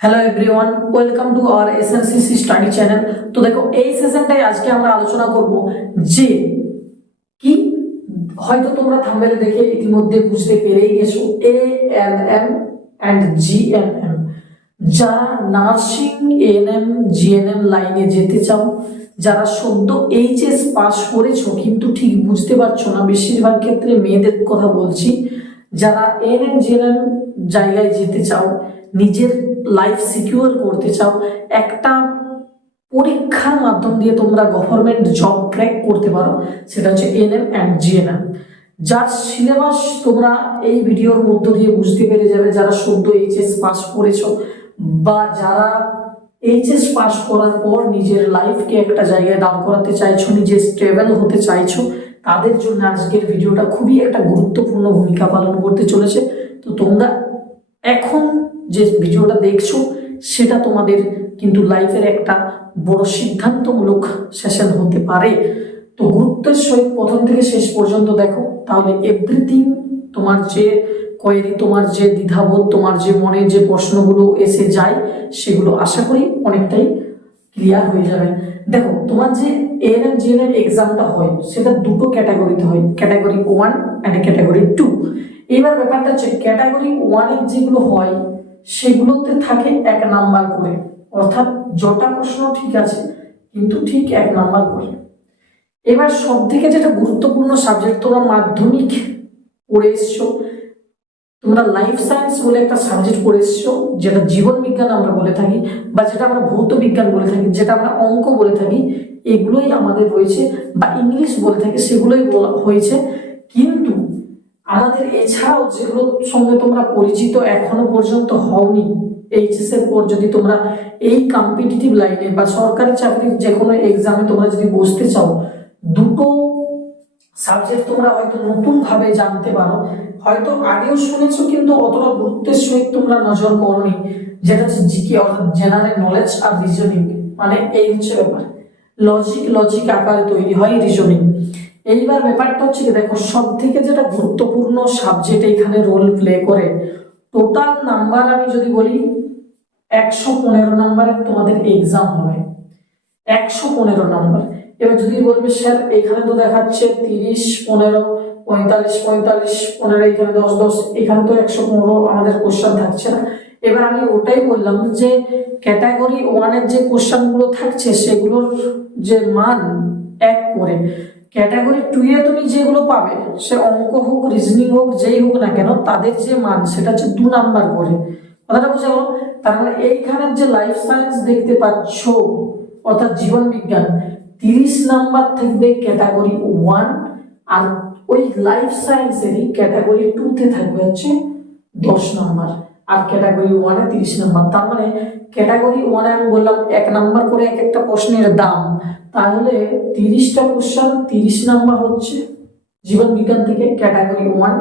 Hello everyone, welcome to our SNCC study channel. তো দেখো, এই সেশনটাই আজকে আমরা আলোচনা করব যে কি হয়তো তোমরা থাম্বনেলে দেখে ইতিমধ্যে বুঝতে পেরেই গেছো, এএনএম অ্যান্ড জিএনএম। যারা নার্সিং, এএনএম, জিএনএম লাইনে যেতে চাও, যারা সদ্য এইচএস পাস করেছো কিন্তু ঠিক বুঝতে পারছো না, বেশিরভাগ ক্ষেত্রে মেয়েদের কথা বলছি, যারা এএনএম জিএনএম জায়গায় যেতে চাও, নিজের লাইফ সিকিউর করতে চাও, একটা পরীক্ষার মাধ্যম দিয়ে তোমরা গভর্নমেন্ট জব ক্র্যাক করতে পারো, সেটা হচ্ছে এএনএম অ্যান্ড জিএনএম। যার সিলেবাস তোমরা এই ভিডিওর মধ্য দিয়ে বুঝতে পেরে যাবে, যারা সদ্য এইচএস পাস করেছো বা যারা এইচএস পাস করার পর নিজের লাইফকে একটা জায়গায় দাঁড় করাতে চাইছো, নিজে স্টেবল হতে চাইছো, তাদের জন্য আজকের ভিডিওটা খুবই একটা গুরুত্বপূর্ণ ভূমিকা পালন করতে চলেছে। তো তোমরা এখন যে ভিডিওটা দেখছো সেটা তোমাদের কিন্তু লাইফের একটা বড় সিদ্ধান্তমূলক সেশন হতে পারে। তো গুরুত্বের সহিত প্রথম থেকে শেষ পর্যন্ত দেখো, তাহলে এভরিথিং, তোমার যে কোয়েরি, তোমার যে দ্বিধাবোধ, তোমার যে মনে যে প্রশ্নগুলো এসে যায়, সেগুলো আশা করি অনেকটাই ক্লিয়ার হয়ে যাবে। দেখো, তোমার যে এএনএম জিএনএম এক্সামটা হয় সেটা দুটো ক্যাটাগরিতে হয়, ক্যাটাগরি 1 অ্যান্ড ক্যাটাগরি 2। এবার ব্যাপারটা হচ্ছে ক্যাটাগরি 1 এর যেগুলো হয় সেগুলোতে থাকে 1 নাম্বার করে, অর্থাৎ জটা প্রশ্ন ঠিক আছে কিন্তু ঠিক 1 নাম্বার করে। এবার সব থেকে যেটা গুরুত্বপূর্ণ সাবজেক্ট, তোমরা মাধ্যমিক পড়ে এসছো, তোমরা লাইফ সায়েন্স বলে একটা সাবজেক্ট পড়ে এসছো, যেটা জীবন বিজ্ঞান আমরা বলে থাকি, বা যেটা আমরা ভৌত বিজ্ঞান বলে থাকি, যেটা আমরা অঙ্ক বলে থাকি, এগুলোই আমাদের রয়েছে, বা ইংলিশ বলে থাকি, সেগুলোই হয়েছে। কিন্তু আমাদের এছাড়াও যেগুলোর সঙ্গে তোমরা পরিচিত এখনো পর্যন্ত হওনি, এইচএস এর পর যদি তোমরা এই কম্পিটিটিভ লাইনে বা সরকারি চাকরির যে কোনো এক্সামে তোমরা যদি বসতে চাও, দুটো সাবজেক্ট তোমরা হয়তো নতুন ভাবে জানতে পারো, হয়তো আগেও শুনেছো কিন্তু অতটা গুরুত্বের সহিত তোমরা নজর করোনি, যেটা হচ্ছে জিকে অর্থাৎ জেনারেল নলেজ আর রিজনিং। মানে এই হচ্ছে ব্যাপার, লজিক আকারে তৈরি হয় রিজনিং। এইবার ব্যাপারটা হচ্ছে কি, দেখো সব থেকে যেটা গুরুত্বপূর্ণ সাবজেক্ট এখানে রোল প্লে করে, টোটাল নাম্বার আমি যদি বলি 115 নাম্বারের তোমাদের এক্সাম হবে, 115 নাম্বার। এবার যদি বলবে স্যার এখানে তো দেখাচ্ছে 30, 15, 45, 45, 15, এখানে 10, 10, এখানে তো 115 আমাদের কোশ্চেন থাকছে না। এবার আমি ওটাই বললাম যে ক্যাটাগরি 1 এর যে কোশ্চেন গুলো থাকছে সেগুলোর যে মান 1 করে, ক্যাটাগরি 2 এ তুমি যেগুলো পাবে, সে অঙ্ক হোক, রিজনিং হোক, যেই হোক না কেন, তাদের যে মান সেটা হচ্ছে 2 নাম্বার করে। কথাটা বোঝা গেল? তার মানে এইখানের যে লাইফ সায়েন্স দেখতে পাচ্ছ অর্থাৎ জীবন বিজ্ঞান, 30 নাম্বার থাকবে ক্যাটাগরি 1, আর ওই লাইফ সায়েন্সেরই ক্যাটাগরি 2 তে থাকবে হচ্ছে 10 নাম্বার, আর ক্যাটাগরি 1 এ 30 নাম্বার। তার মানে ক্যাটাগরি 1 এ আমি বললাম 1 নাম্বার করে এক একটা প্রশ্নের দাম, তাহলে 30টা কোশ্চেন 30 নাম্বার হচ্ছে জীবন বিজ্ঞান থেকে ক্যাটাগরি 1।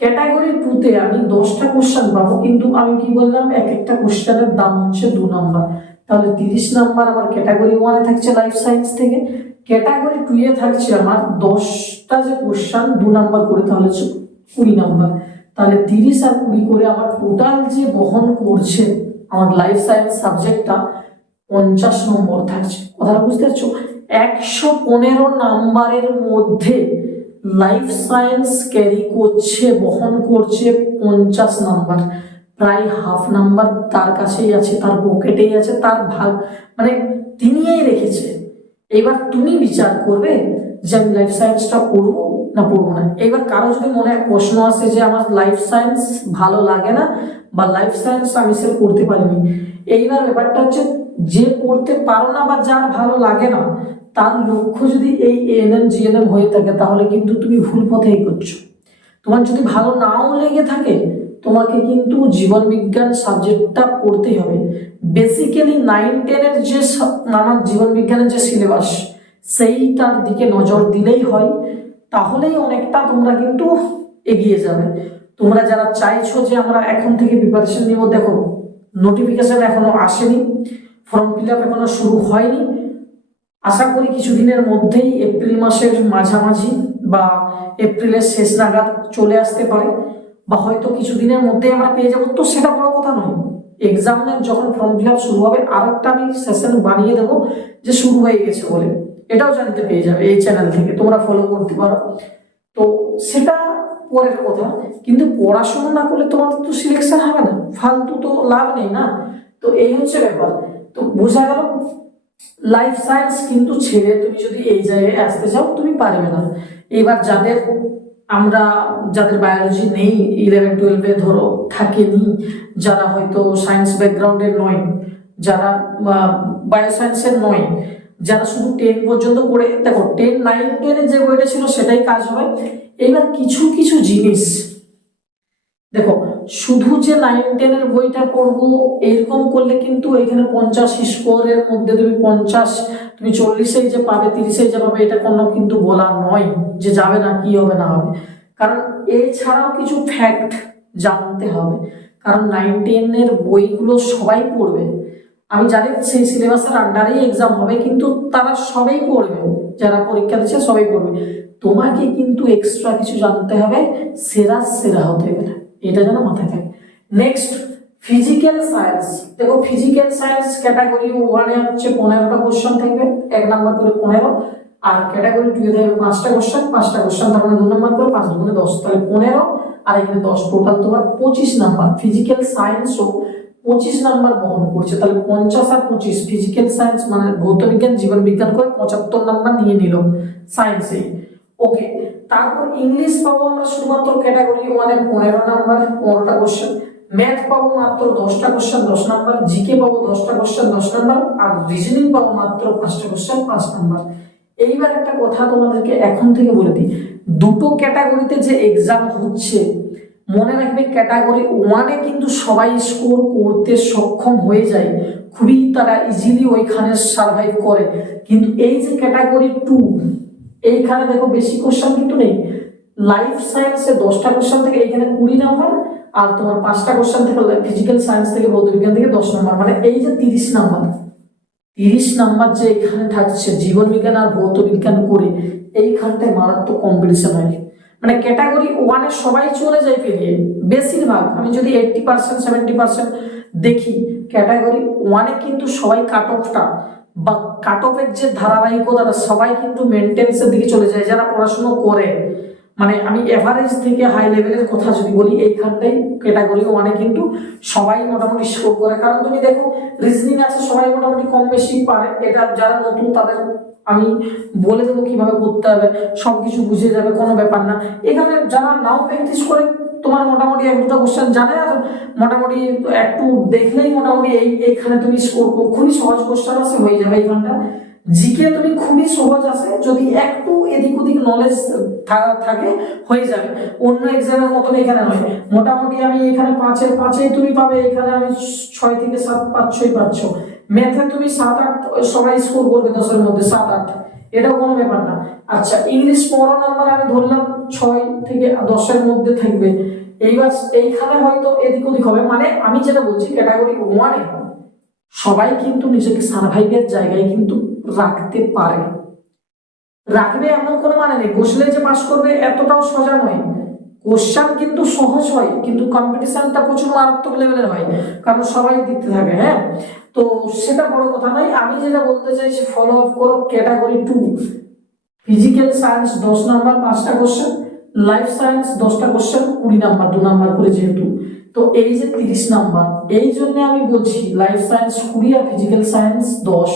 ক্যাটাগরি 2 তে আমি 10টা কোশ্চেন পাবো, কিন্তু আমি কি বললাম, এক একটা কোশ্চেনের দাম হচ্ছে 2 নাম্বার, তাহলে 30 নাম্বার আমার ক্যাটাগরি 1 এ থাকছে লাইফ সায়েন্স থেকে। ক্যাটাগরি 2 এ থাকছে আমার 10টা যে কোশ্চেন 2 নাম্বার করে, তাহলে 20 নাম্বার। তাহলে 30 আর 20 করে আমার টোটাল যে বহন করছে আমার লাইফ সায়েন্স সাবজেক্টটা 50 নম্বর থাকছে। কথাটা বুঝতে পারছো? 115 নাম্বারের মধ্যে লাইফ সায়েন্স ক্যারি করছে, বহন করছে 50 নাম্বার, প্রায় হাফ নাম্বার তার কাছেই আছে, তার পকেটেই আছে, তার ভাগ মানে তিনিই রেখেছে। এবার তুমি বিচার করবে যে আমি লাইফ সায়েন্সটা পড়বো না পড়বো না। এবার কারো যদি মনে এক প্রশ্ন আসে যে আমার লাইফ সায়েন্স ভালো লাগে না, বা লাইফ সায়েন্স আমি সে পড়তে পারিনি, এইবার ব্যাপারটা হচ্ছে যে পড়তে পারো না বা যার ভালো লাগে না, তার লক্ষ্য যদি এই এএনএম জিএনএম হয়ে থাকে, তাহলে কিন্তু তুমি ভুল পথে এগোচ্ছো। তোমার যদি ভালো নাও লেগে থাকে, তোমাকে কিন্তু জীবন বিজ্ঞান সাবজেক্টটা পড়তেই হবে। বেসিক্যালি 9-10 এর যে আমার জীবন বিজ্ঞানের যে সিলেবাস, সেইটার দিকে নজর দিলেই হয়, তাহলেই অনেকটা তোমরা কিন্তু এগিয়ে যাবে। তোমরা যারা চাইছো যে আমরা এখন থেকে প্রিপারেশন নিব, দেখো নোটিফিকেশন এখনো আসেনি, ফর্ম ফিল আপ এখনো শুরু হয়নি, আশা করি কিছুদিনের মধ্যেই এপ্রিল মাসের মাঝামাঝি বা এপ্রিলের শেষ নাগাদ চলে আসতে পারে, বা হয়তো কিছুদিনের মধ্যে আমরা পেয়ে যাবো। তো সেটা বড় কথা নয়, এক্সামের যখন ফর্ম ফিল আপ শুরু হবে আর একটা আমি সেশন বানিয়ে দেবো যে শুরু হয়ে গেছে বলে, এটাও জানতে পেয়ে যাবে এই চ্যানেল থেকে, তোমরা ফলো করতে পারো। তো সেটা পরের কথা, কিন্তু পড়াশোনা না করলে তোমার তো সিলেকশন হবে না, ফালতু তো লাভ নেই না। তো এই হচ্ছে ব্যাপার। তো বোঝা গেল লাইফ সায়েন্স কিন্তু ছেড়ে তুমি যদি এই জায়গায় আসতে চাও তুমি পারবে না। এবার যাদের বায়োলজি নেই, 11-12 ধরো থাকেনি, যারা হয়তো সায়েন্স ব্যাকগ্রাউন্ডের নয়, যারা বায়োসায়েন্সের নয়, যারা শুধু 10 পর্যন্ত পড়ে, দেখো 10, 9, 10 যে বইটা ছিল সেটাই কাজ হয়। এবার কিছু কিছু জিনিস দেখো, শুধু যে 9-10 বইটা পড়বো এরকম করলে কিন্তু এখানে 50 স্কোরের মধ্যে তুমি 50, তুমি 40 যে পাবে, 30 যে পাবে, এটা কোনো কিন্তু বলা নয় যে যাবে না, কি হবে না হবে। কারণ এছাড়াও কিছু ফ্যাক্ট জানতে হবে, কারণ 9-10 বইগুলো সবাই পড়বে। আমি জানি সেই সিলেবাসের আন্ডারেই এক্সাম হবে, কিন্তু তারা সবাই পড়বে, যারা পরীক্ষা দিচ্ছে সবাই পড়বে। তোমাকে কিন্তু এক্সট্রা কিছু জানতে হবে সেরা সেরা হতে গেলে, এটা যেন মাথায় থাকে। Next, physical science. দেখো ফিজিক্যাল সায়েন্স ক্যাটাগরি 1-এ হচ্ছে 15টা কোশ্চেন থাকবে, 1 নাম্বার করে 15, আর ক্যাটাগরি 2-এ থাকবে 5টা কোশ্চেন, 5টা কোশ্চেন তার মানে 2 নাম্বার করে, 5 2 10, তাহলে 15, আর এখানে 10, টোটাল তোমার 25 নাম্বার। ফিজিক্যাল সায়েন্সও 25 নাম্বার বহন করছে, তাহলে 50 আর 25, ফিজিক্যাল সায়েন্স মানে ভৌত বিজ্ঞান জীবন বিজ্ঞান করে 75 নাম্বার নিয়ে নিল সায়েন্সে। ওকে, তারপর ইংলিশ পাবো আমরা শুধুমাত্র ক্যাটাগরি 1-এ 15 নাম্বার, 15টা কোশ্চেন। ম্যাথ পাবো মাত্র 10টা কোশ্চেন, 10 নাম্বার। জিকে পাবো 10টা কোশ্চেন, 10 নাম্বার। আর রিজনিং পাবো মাত্র 5টা কোশ্চেন, 5 নাম্বার। এইবার একটা কথা তোমাদেরকে এখন থেকে বলে দিই, দুটো ক্যাটাগরিতে যে এক্সাম হচ্ছে, মনে রাখবে ক্যাটাগরি 1-এ কিন্তু সবাই স্কোর করতে সক্ষম হয়ে যায়, খুবই তারা ইজিলি ওইখানে সার্ভাইভ করে। কিন্তু এই যে ক্যাটাগরি 2, এইখানে দেখো বেশি কোশ্চেন কিন্তু নেই। লাইফ সায়েন্সে 10টা কোশ্চেন থেকে এখানে 20 নাম্বার, আর তোমার 5টা কোশ্চেন থেকে ফিজিক্যাল সায়েন্স থেকে ভৌত বিজ্ঞান থেকে 10 নাম্বার, মানে এই যে 30 নাম্বার, 30 নাম্বার যে এখানে থাকছে জীবন বিজ্ঞান আর ভৌত বিজ্ঞান করে, এইখানটায় মারাত্মক কম্পিটিশন হয়। মানে ক্যাটাগরি 1-এ সবাই চলে যায় পেরিয়ে, বেশিরভাগ আমি যদি 80% 70% দেখি, ক্যাটাগরি 1-এ কিন্তু সবাই কাট অফটা বা কাট অফের যে ধারাবাহিকতা সবাই কিন্তু মেনটেন্সের দিকে চলে যায়, যারা পড়াশুনো করে। মানে আমি এভারেজ থেকে হাই লেভেলের কথা যদি বলি, এইখানটাই ক্যাটাগরি 1-এ কিন্তু সবাই মোটামুটি স্কোর করে। কারণ তুমি দেখো রিজনিং আছে সবাই মোটামুটি কম বেশি পারে, এটা যারা নতুন তাদের আমি বলে দেবো কিভাবে করতে হবে, সবকিছু বুঝে যাবে, কোনো ব্যাপার না। এখানে যারা নাও প্র্যাকটিস করে তোমার মোটামুটি 1-2টা কোশ্চেন জানে, আর মোটামুটি একটু দেখলেই মোটামুটি এইখানে তুমি স্কোর, খুবই সহজ কোশ্চেন আছে, হয়ে যাবে এইখানটা। জিকে তুমি খুবই সহজ আছে, যদি একটু এদিক ওদিক নলেজ থাকে হয়ে যাবে। অন্য এক্সামের মতন এখানে নয়, মোটামুটি আমি এখানে 5-এর 5-এই তুমি পাবে, এখানে আমি 6 থেকে 7 পাচ্ছই পাচ্ছ। ম্যাথে তুমি 7-8 সবাই স্কোর করবে, 10-এর মধ্যে 7-8, এটাও কোনো ব্যাপার না। আচ্ছা, ইংলিশ 15 নাম্বার আমি ধরলাম 6 থেকে 10-এর মধ্যে থাকবে। এইবার এইখানে হয়তো এদিক ওদিক হবে, মানে আমি যেটা বলছি ক্যাটাগরি 1-এ সবাই কিন্তু নিজেকে সার্ভাইভের জায়গায় কিন্তু রাখতে পারে। রাখবে এমন কোনো মানে নেই, বসলে যে পাস করবে এতটাও সোজা নয়। কোশ্চেন কিন্তু সহজ হয়, কিন্তু কম্পিটিশনটা প্রচুর মারাত্মক লেভেলের হয়, কারণ সবাই দিতে থাকে। হ্যাঁ, তো সেটা বড় কথা নয়। আমি যেটা বলতে চাইছি, ফলো আপ করো ক্যাটাগরি 2, ফিজিক্যাল সায়েন্স 10 নাম্বার 5টা কোশ্চেন, লাইফ সায়েন্স 10টা কোশ্চেন 20 নাম্বার, 2 নাম্বার করে যেহেতু। তো এই যে 30 নাম্বার, এই জন্য আমি বলছি লাইফ সায়েন্স 20 আর ফিজিক্যাল সায়েন্স 10।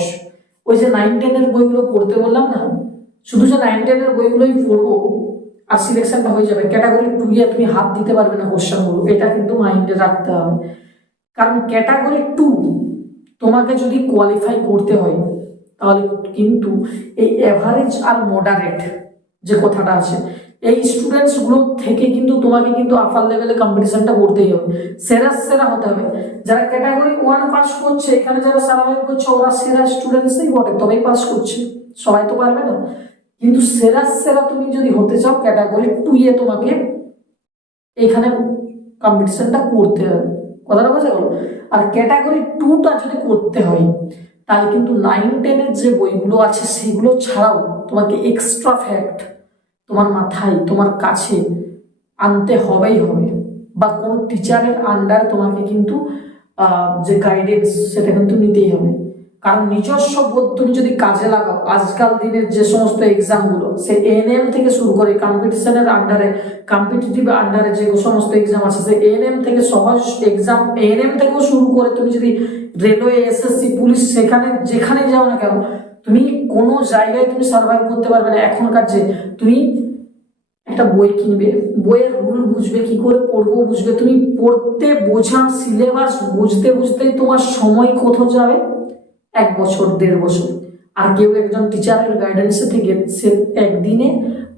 ওই যে 9-10 বইগুলো পড়তে বললাম না, শুধু যে 9-10 বইগুলোই পড়বো আর সিলেকশনটা হয়ে যাবে, ক্যাটাগরি 2-এ তুমি হাত দিতে পারবে না কোশ্চেনগুলো, এটা কিন্তু মাইন্ডে রাখতে হবে। কারণ ক্যাটাগরি 2 তোমাকে যদি কোয়ালিফাই করতে হয়, তাহলে কিন্তু এই এভারেজ আর মডারেট যে কথাটা আছে, এই স্টুডেন্টস গুলো থেকে কিন্তু তোমাকে কিন্তু আপার লেভেলে কম্পিটিশনটা করতেই হবে, সেরা সেরা হতে হবে। যারা ক্যাটাগরি 1 পাস করছে, এখানে যারা সার্ভাইভ করছে, ওরা সেরা স্টুডেন্টসই বটে, তবেই পাস করছে, সবাই তো পারবে না। কিন্তু সেরা সেরা তুমি যদি হতে চাও, ক্যাটাগরি 2-এ তোমাকে এখানে কম্পিটিশনটা করতে হবে, কথাটা বোঝা গেল। আর ক্যাটাগরি 2টা যদি করতে হয়, তাহলে কিন্তু 9-10 যে বইগুলো আছে সেগুলো ছাড়াও তোমাকে এক্সট্রা ফ্যাক্ট তোমার মাথায় তোমার কাছে আনতে হবেই হবে, বা কোন টিচারের আন্ডার তোমাকে কিন্তু যে গাইডেন্স সেটা কিন্তু নিতেই হবে, কারণ নিজস্ব বোধ তুমি যদি কাজে লাগাও, আজকাল দিনের যে সমস্ত এক্সাম গুলো সে এএনএম থেকে শুরু করে কম্পিটিশনের আন্ডারে, কম্পিটিটিভ আন্ডারে যে সমস্ত এক্সাম আছে সে এএনএম থেকে সহজ এক্সাম এএনএম থেকেও শুরু করে তুমি যদি রেলওয়ে, এসএসসি, পুলিশ, সেখানে যেখানে যাও না কেন তুমি কোনো জায়গায় তুমি সার্ভাইভ করতে পারবে না। এখনকার যে তুমি একটা বই কিনবে, বইয়ের রুল বুঝবে, কি করে পড়বো বুঝবে, তুমি পড়তে বোঝা সিলেবাস বুঝতে বুঝতেই তোমার সময় কোথাও যাবে 1 বছর 1.5 বছর। আর কেউ একজন টিচারের গাইডেন্সে থেকে সে একদিনে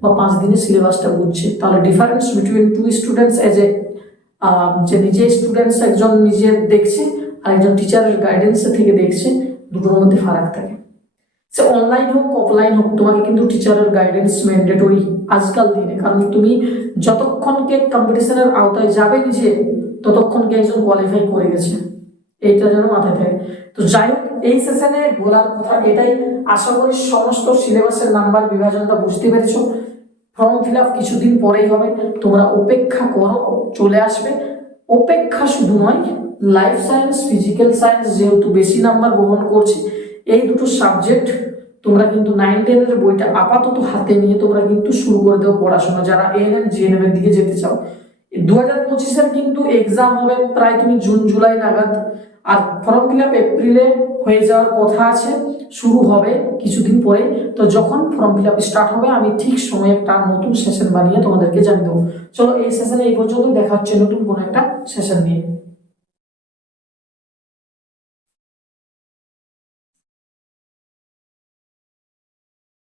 বা 5 দিনে সিলেবাসটা বুঝছে। তাহলে difference between two students as এ যে নিজে স্টুডেন্টস একজন নিজে দেখছে আর একজন টিচারের গাইডেন্সে থেকে দেখছে, দুটোর মধ্যে ফারাক থাকে। সে অনলাইন হোক অফলাইন হোক তোমাকে কিন্তু টিচারের গাইডেন্স ম্যান্ডেটরি আজকাল দিনে, কারণ তুমি যতক্ষণকে কম্পিটিশনের আওতায় যাবে নিজে ততক্ষণকে একজন কোয়ালিফাই করে গেছে, এইটা যেন মাথায় থাকে। তো যাই হোক, এই সেশনে বলার কথা এটাই। আশা করি সমস্ত সিলেবাসের নাম্বার বিভাজনটা বুঝতে পেরেছো। ফর্ম ফিল আপ কিছুদিন পরেই হবে, তোমরা অপেক্ষা করো, চলে আসবে। অপেক্ষা শুধু নয়, লাইফ সায়েন্স, ফিজিক্যাল সায়েন্স যেহেতু বেশি নাম্বার বহন করছে, এই দুটো সাবজেক্ট তোমরা কিন্তু 9-10 এর বইটা আপাতত হাতে নিয়ে তোমরা কিন্তু শুরু করে দেবো পড়াশোনা, যারা এএনএম জিএনএম এর দিকে যেতে চাও। 2025-এর কিন্তু এক্সাম হবে প্রায় তুমি জুন জুলাই নাগাদ, আর ফর্ম ফিল আপ এপ্রিলে হয়ে যাওয়ার কথা আছে, শুরু হবে কিছুদিন পরে। তো যখন ফর্ম ফিল আপ স্টার্ট হবে আমি ঠিক সময় একটা নতুন সেশন বানিয়ে তোমাদেরকে জানিয়ে দেবো। চলো এই সেশনে এই পর্যন্ত, দেখা হচ্ছে নতুন কোনো একটা সেশন নিয়ে।